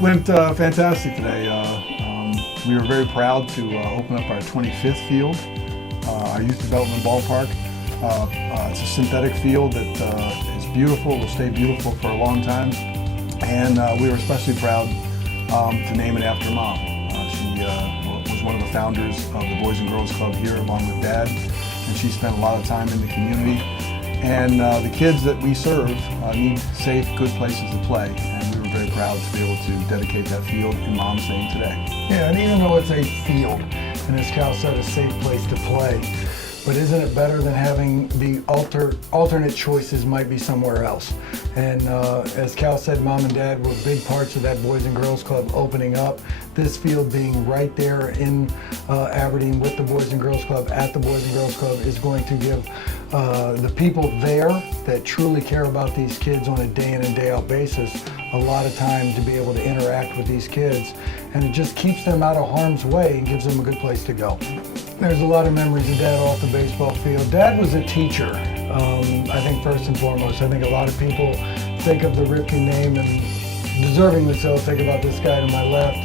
It went fantastic today. We were very proud to open up our 25th field, our youth development ballpark. It's a synthetic field that is beautiful, will stay beautiful for a long time. And we were especially proud to name it after Mom. She was one of the founders of the Boys and Girls Club here along with Dad, and she spent a lot of time in the community. And the kids that we serve need safe, good places to play. And we were very proud to be able to dedicate that field in Mom's name today. Yeah, and even though it's a field, and as Cal said, a safe place to play, but isn't it better than having the alternate choices might be somewhere else? And as Cal said, Mom and Dad were big parts of that Boys and Girls Club opening up. This field being right there in Aberdeen with the Boys and Girls Club at the Boys and Girls Club is going to give the people there that truly care about these kids on a day in and day out basis a lot of time to be able to interact with these kids. And it just keeps them out of harm's way and gives them a good place to go. There's a lot of memories of Dad off the baseball field. Dad was a teacher, I think first and foremost. I think a lot of people think of the Ripken name, and deservingly so, think about this guy to my left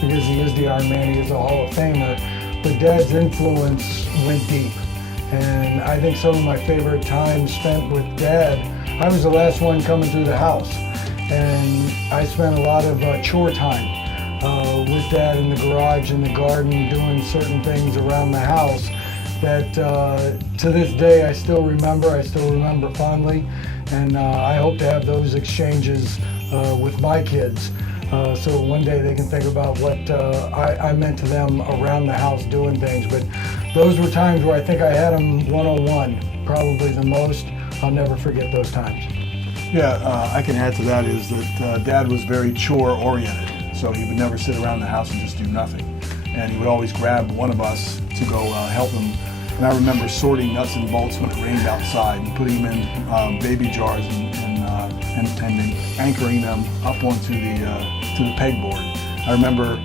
because he is the Iron Man, he is a Hall of Famer. But Dad's influence went deep. And I think some of my favorite time spent with Dad, I was the last one coming through the house. And I spent a lot of chore time with Dad in the garage, in the garden, doing certain things around the house that to this day I still remember fondly. And I hope to have those exchanges with my kids so one day they can think about what I meant to them around the house doing things. But those were times where I think I had them one-on-one, probably the most. I'll never forget those times. Yeah, I can add to that is that Dad was very chore-oriented. So he would never sit around the house and just do nothing. And he would always grab one of us to go help him. And I remember sorting nuts and bolts when it rained outside and putting them in baby jars and anchoring them up onto the pegboard. I remember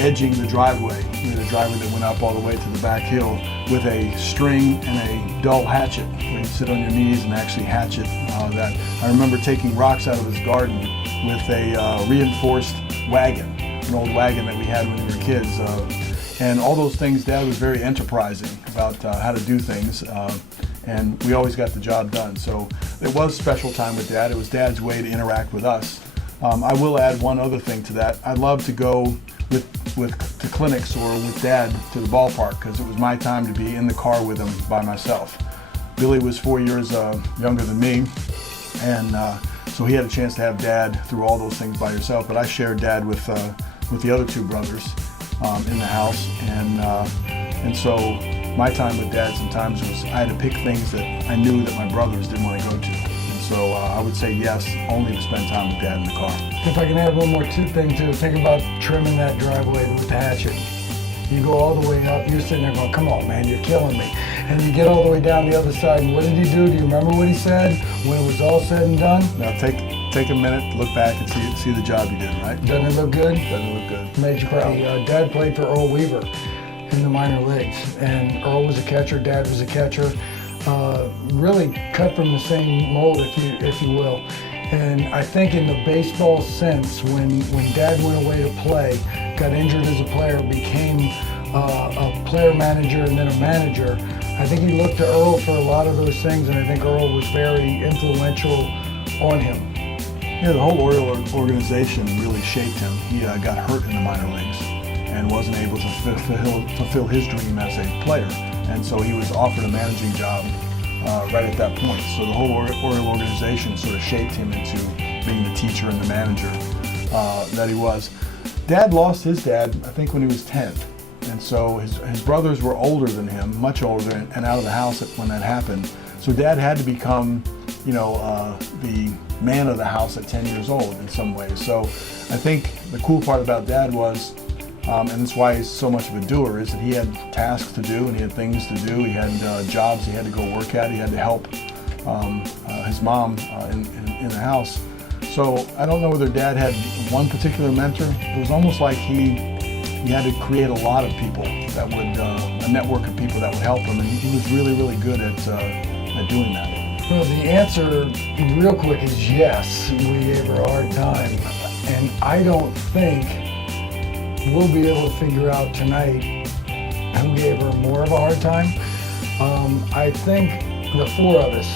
edging the driveway. We had a driveway that went up all the way to the back hill with a string and a dull hatchet where you'd sit on your knees and actually hatchet that. I remember taking rocks out of his garden with a reinforced wagon, an old wagon that we had when we were kids. And all those things, Dad was very enterprising about how to do things, and we always got the job done. So it was special time with Dad. It was Dad's way to interact with us. I will add one other thing to that. I love to go to clinics or with Dad to the ballpark because it was my time to be in the car with him by myself. Billy was 4 years younger than me, and so he had a chance to have Dad through all those things by himself, but I shared Dad with the other two brothers in the house, and so my time with Dad sometimes was I had to pick things that I knew that my brothers didn't want to go to, and so I would say yes, only to spend time with Dad in the car. If I can add one more thing too, think about trimming that driveway with the hatchet. You go all the way up, you're sitting there going, come on man, you're killing me. And you get all the way down the other side, and what did he do? Do you remember what he said when it was all said and done? Now take a minute, look back and see the job you did, right? Doesn't it look good? Doesn't look good. Made you proud. Dad played for Earl Weaver in the minor leagues, and Earl was a catcher, Dad was a catcher. Really cut from the same mold, if you will. And I think in the baseball sense, when Dad went away to play, got injured as a player, became a player manager and then a manager, I think he looked to Earl for a lot of those things, and I think Earl was very influential on him. Yeah, the whole Oriole organization really shaped him. He got hurt in the minor leagues and wasn't able to fulfill his dream as a player, and so he was offered a managing job right at that point. So the whole Oriole organization sort of shaped him into being the teacher and the manager that he was. Dad lost his dad, I think, when he was 10. And so his brothers were older than him, much older, and out of the house when that happened. So Dad had to become, the man of the house at 10 years old in some ways. So I think the cool part about Dad was, and that's why he's so much of a doer, is that he had tasks to do and he had things to do. He had jobs he had to go work at. He had to help his mom in the house. So I don't know whether Dad had one particular mentor. It was almost like he had to create a lot of people that would, a network of people that would help him, and he was really, really good at doing that. Well, the answer real quick is yes, we gave her a hard time. And I don't think we'll be able to figure out tonight who gave her more of a hard time. I think the four of us,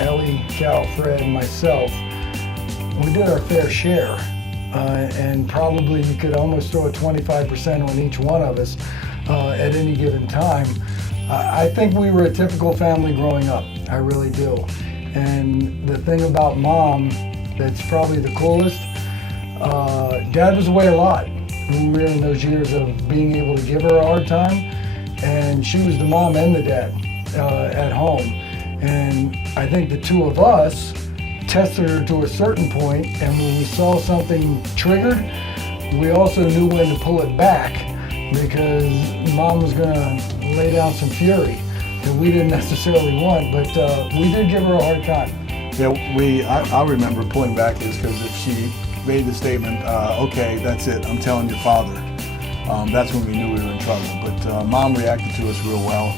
Ellie, Cal, Fred, and myself, we did our fair share. And probably you could almost throw a 25% on each one of us at any given time. I think we were a typical family growing up. I really do. And the thing about Mom that's probably the coolest, Dad was away a lot when we were in those years of being able to give her a hard time. And she was the mom and the dad at home. And I think the two of us tested her to a certain point, and when we saw something triggered, we also knew when to pull it back because Mom was going to lay down some fury that we didn't necessarily want, but we did give her a hard time. Yeah, I remember pulling back is because if she made the statement, okay, that's it, I'm telling your father, that's when we knew we were in trouble. But Mom reacted to us real well.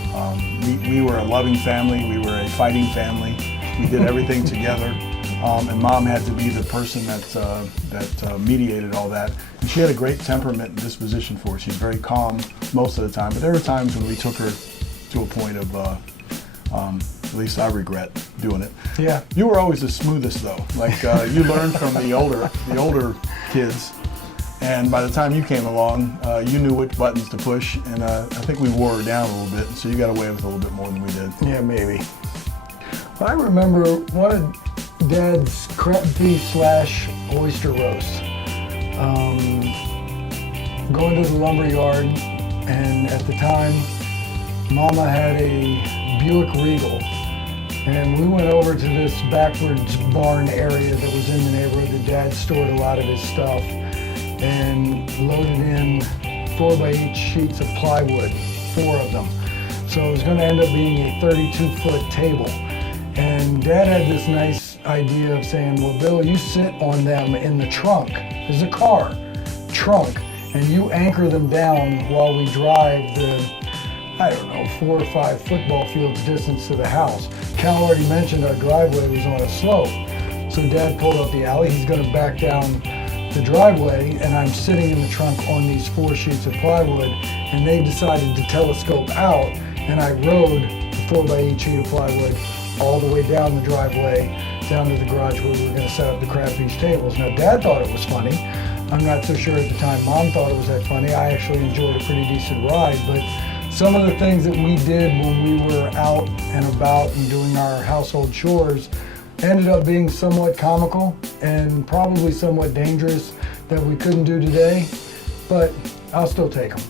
We were a loving family, we were a fighting family, we did everything together. And Mom had to be the person that mediated all that. And she had a great temperament and disposition for it. She's very calm most of the time, but there were times when we took her to a point of, at least I regret doing it. Yeah. You were always the smoothest though. Like you learned from the older kids, and by the time you came along, you knew which buttons to push, and I think we wore her down a little bit, so you got away with a little bit more than we did. Yeah, maybe. I remember one of Dad's crab beef / oyster roast. Going to the lumber yard, and at the time, Mama had a Buick Regal, and we went over to this backwards barn area that was in the neighborhood that Dad stored a lot of his stuff, and loaded in 4x8 sheets of plywood, 4 of them. So it was going to end up being a 32-foot table. And Dad had this nice idea of saying, well, Bill, you sit on them in the trunk. There's a car, trunk, and you anchor them down while we drive the, 4 or 5 football fields distance to the house. Cal already mentioned our driveway was on a slope. So Dad pulled up the alley. He's going to back down the driveway, and I'm sitting in the trunk on these 4 sheets of plywood, and they decided to telescope out, and I rode the 4x8 sheet of plywood all the way down the driveway, down to the garage where we were going to set up the crab feast tables. Now, Dad thought it was funny. I'm not so sure at the time Mom thought it was that funny. I actually enjoyed a pretty decent ride, but some of the things that we did when we were out and about and doing our household chores ended up being somewhat comical and probably somewhat dangerous that we couldn't do today, but I'll still take them.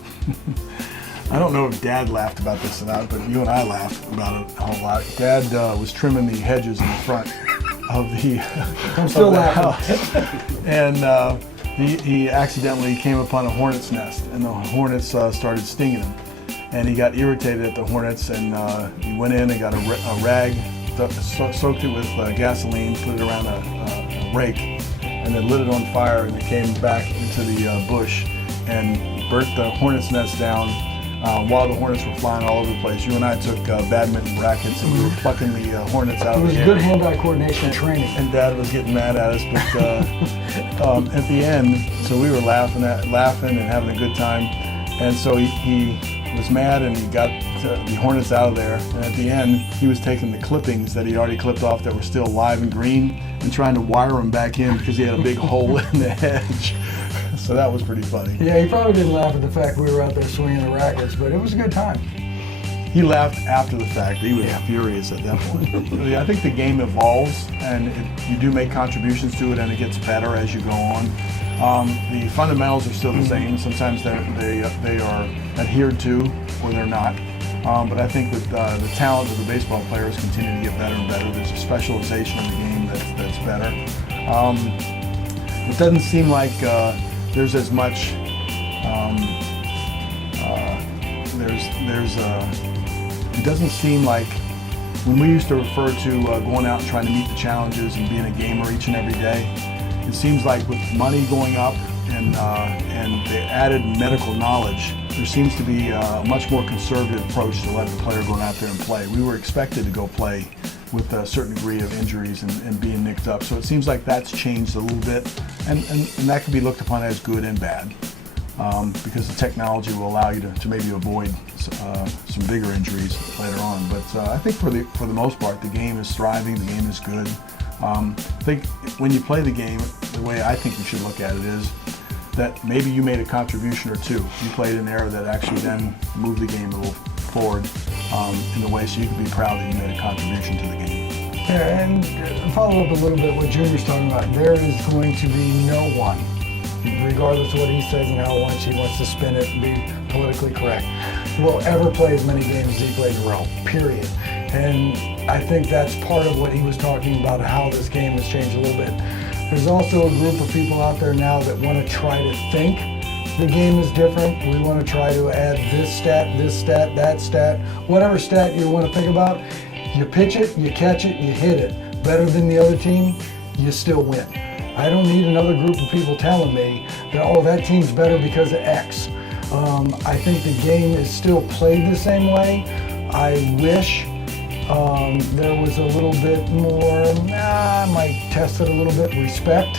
I don't know if Dad laughed about this or not, but you and I laughed about it a whole lot. Dad was trimming the hedges in the front of the, I'm still of the laughing. house. And he accidentally came upon a hornet's nest, and the hornets started stinging him. And he got irritated at the hornets, and he went in and got a rag, soaked it with gasoline, put it around a rake, and then lit it on fire, and it came back into the bush and burnt the hornet's nest down. While the hornets were flying all over the place, you and I took badminton rackets and we were plucking the hornets out It of was the air. good hand-eye coordination training. And Dad was getting mad at us, but at the end, so we were laughing and having a good time. And so he was mad and he got the hornets out of there. And at the end, he was taking the clippings that he'd already clipped off that were still live and green and trying to wire them back in because he had a big hole in the hedge. So that was pretty funny. Yeah, he probably didn't laugh at the fact we were out there swinging the rackets, but it was a good time. He laughed after the fact. He was furious at that point. I think the game evolves, and you do make contributions to it, and it gets better as you go on. The fundamentals are still the same. Sometimes they are adhered to, or they're not. But I think that the talent of the baseball players continue to get better and better. There's a specialization in the game that's better. It doesn't seem like there's as much. It doesn't seem like when we used to refer to going out and trying to meet the challenges and being a gamer each and every day. It seems like with money going up and the added medical knowledge, there seems to be a much more conservative approach to letting the player go out there and play. We were expected to go play with a certain degree of injuries and being nicked up. So it seems like that's changed a little bit. and that can be looked upon as good and bad, because the technology will allow you to maybe avoid some bigger injuries later on. But I think for the most part, the game is thriving. The game is good. I think when you play the game, the way I think you should look at it is that maybe you made a contribution or two. You played an era that actually then moved the game a little forward in a way so you can be proud that you made a contribution to the game. Yeah, and follow up a little bit what Junior's talking about. There is going to be no one, regardless of what he says and how much he wants to spin it and be politically correct, will ever play as many games as he played in a row, period. And I think that's part of what he was talking about, how this game has changed a little bit. There's also a group of people out there now that want to try to think the game is different. We want to try to add this stat, that stat, whatever stat you want to think about. You pitch it, you catch it, you hit it better than the other team, you still win. I don't need another group of people telling me that, oh, that team's better because of X. I think the game is still played the same way. I wish there was a little bit more, I might test it a little bit, respect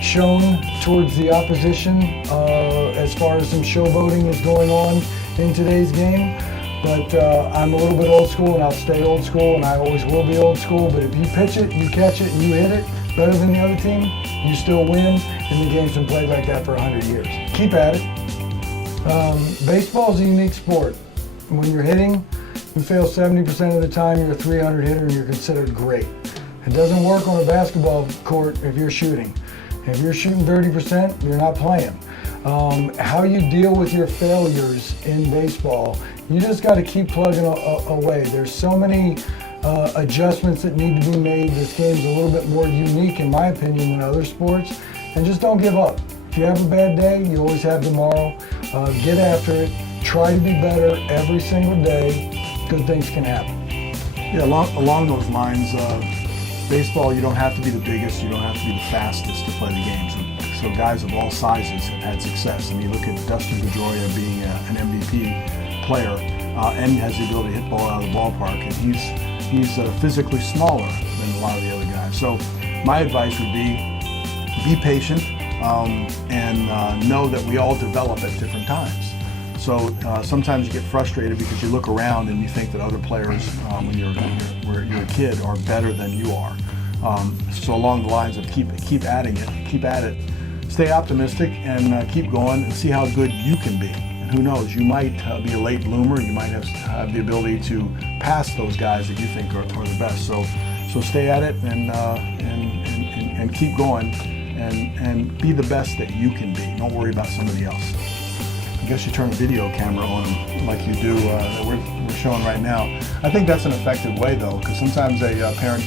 shown towards the opposition as far as some showboating is going on in today's game. But I'm a little bit old school, and I'll stay old school, and I always will be old school. But if you pitch it, you catch it, and you hit it better than the other team, you still win, and the game's been played like that for 100 years. Keep at it. Baseball is a unique sport. When you're hitting, you fail 70% of the time. You're a 300 hitter, and you're considered great. It doesn't work on a basketball court if you're shooting. If you're shooting 30%, you're not playing. How you deal with your failures in baseball, you just got to keep plugging away. There's so many adjustments that need to be made. This game's a little bit more unique, in my opinion, than other sports. And just don't give up. If you have a bad day, you always have tomorrow. Get after it. Try to be better every single day. Good things can happen. Yeah, along those lines, baseball, you don't have to be the biggest, you don't have to be the fastest to play the game. So guys of all sizes have had success. I mean, you look at Dustin Pedroia being an MVP player and has the ability to hit ball out of the ballpark, and he's physically smaller than a lot of the other guys. So my advice would be patient and know that we all develop at different times. So sometimes you get frustrated because you look around and you think that other players, when you're a kid, are better than you are. So along the lines of keep at it, stay optimistic and keep going and see how good you can be. And who knows, you might be a late bloomer. You might have the ability to pass those guys that you think are the best. So stay at it and keep going and be the best that you can be. Don't worry about somebody else. I guess you turn a video camera on them like you do that we're showing right now. I think that's an effective way though, because sometimes a parent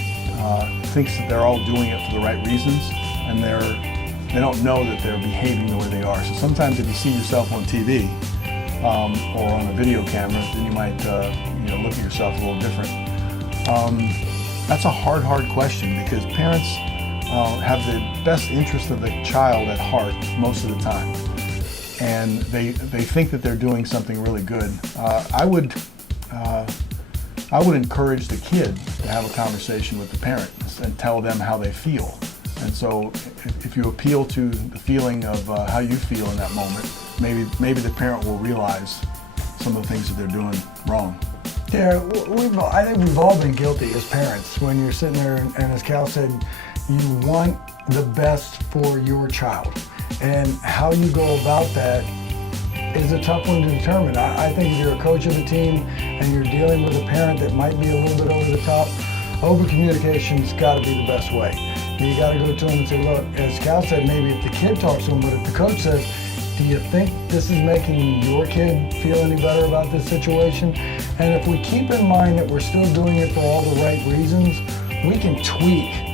thinks that they're all doing it for the right reasons, and they don't know that they're behaving the way they are. So sometimes if you see yourself on TV or on a video camera, then you might look at yourself a little different. That's a hard question, because parents have the best interest of the child at heart most of the time. And they think that they're doing something really good. I would encourage the kid to have a conversation with the parents and tell them how they feel. And so if you appeal to the feeling of how you feel in that moment, maybe the parent will realize some of the things that they're doing wrong. Yeah, I think we've all been guilty as parents when you're sitting there and as Cal said, you want the best for your child. And how you go about that is a tough one to determine. I think if you're a coach of the team and you're dealing with a parent that might be a little bit over the top, open communication's got to be the best way. You got to go to them and say, look, as Cal said, maybe if the kid talks to him, but if the coach says, do you think this is making your kid feel any better about this situation? And if we keep in mind that we're still doing it for all the right reasons, we can tweak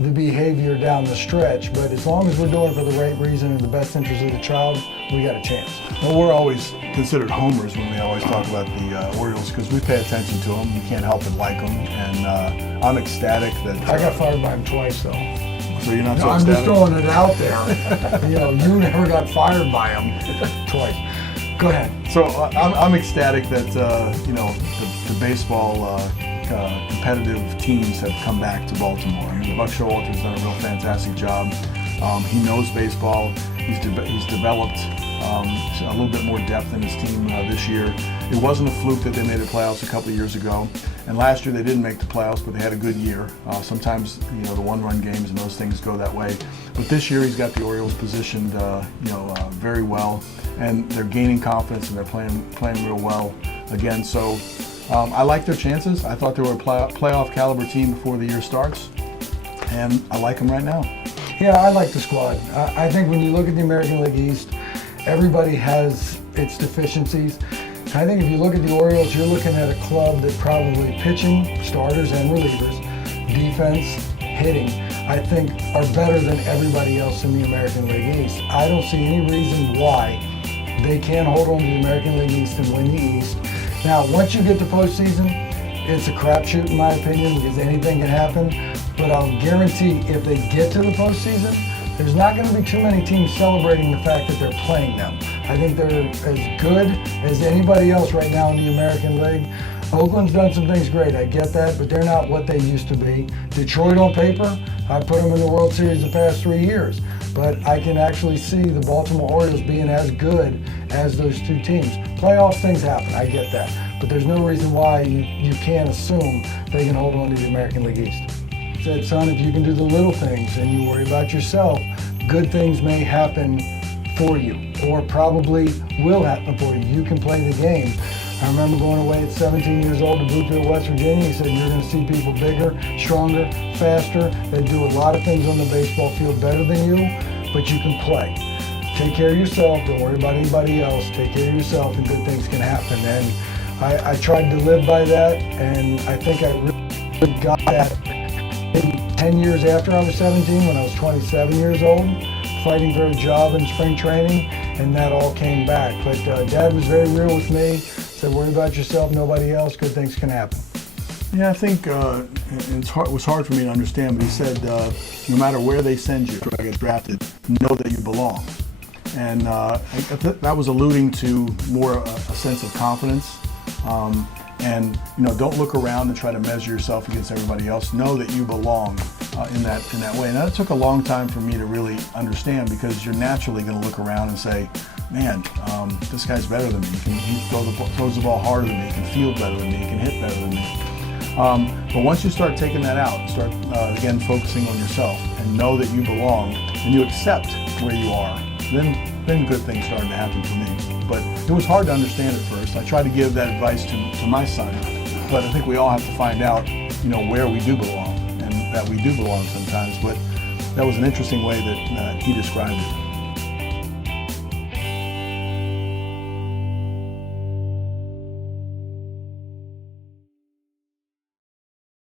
the behavior down the stretch, but as long as we're doing it for the right reason and the best interest of the child, we got a chance. Well, we're always considered homers when we always talk about the Orioles, because we pay attention to them. You can't help but like them, and I'm ecstatic that... I got fired by him twice, though. So you're not so I'm ecstatic? just throwing it out there. You never got fired by him twice. Go ahead. So I'm ecstatic that the baseball competitive teams have come back to Baltimore. I mean, Buck Showalter's done a real fantastic job. He knows baseball. He's developed a little bit more depth in his team this year. It wasn't a fluke that they made the playoffs a couple of years ago. And last year they didn't make the playoffs, but they had a good year. Sometimes, the one-run games and those things go that way. But this year he's got the Orioles positioned, very well, and they're gaining confidence and they're playing real well again. So I like their chances. I thought they were a playoff caliber team before the year starts, and I like them right now. Yeah, I like the squad. I think when you look at the American League East, everybody has its deficiencies. I think if you look at the Orioles, you're looking at a club that probably pitching, starters and relievers, defense, hitting, I think are better than everybody else in the American League East. I don't see any reason why they can't hold on to the American League East and win the East. Now, once you get to postseason, it's a crapshoot in my opinion because anything can happen. But I'll guarantee if they get to the postseason, there's not going to be too many teams celebrating the fact that they're playing them. I think they're as good as anybody else right now in the American League. Oakland's done some things great, I get that, but they're not what they used to be. Detroit on paper, I put them in the World Series the past 3 years. But I can actually see the Baltimore Orioles being as good as those two teams. Playoff things happen, I get that. But there's no reason why you can't assume they can hold on to the American League East. Said, son, if you can do the little things and you worry about yourself, good things may happen for you, or probably will happen for you. You can play the game. I remember going away at 17 years old to Bluefield, West Virginia. He said, you're going to see people bigger, stronger, faster. They do a lot of things on the baseball field better than you, but you can play. Take care of yourself. Don't worry about anybody else. Take care of yourself and good things can happen. And I tried to live by that, and I think I really got that. Maybe 10 years after I was 17, when I was 27 years old, fighting for a job in spring training, and that all came back. But Dad was very real with me, said worry about yourself, nobody else, good things can happen. Yeah, I think it was hard for me to understand, but he said no matter where they send you, if I get drafted, know that you belong. And that was alluding to more a sense of confidence. And don't look around and try to measure yourself against everybody else. Know that you belong in that way. And that took a long time for me to really understand, because you're naturally going to look around and say, man, this guy's better than me. He throws the ball harder than me. He can field better than me. He can hit better than me. But once you start taking that out, start again focusing on yourself and know that you belong and you accept where you are, then good things started to happen for me. But it was hard to understand at first. I tried to give that advice to my son, but I think we all have to find out, where we do belong, and that we do belong sometimes. But that was an interesting way that he described it.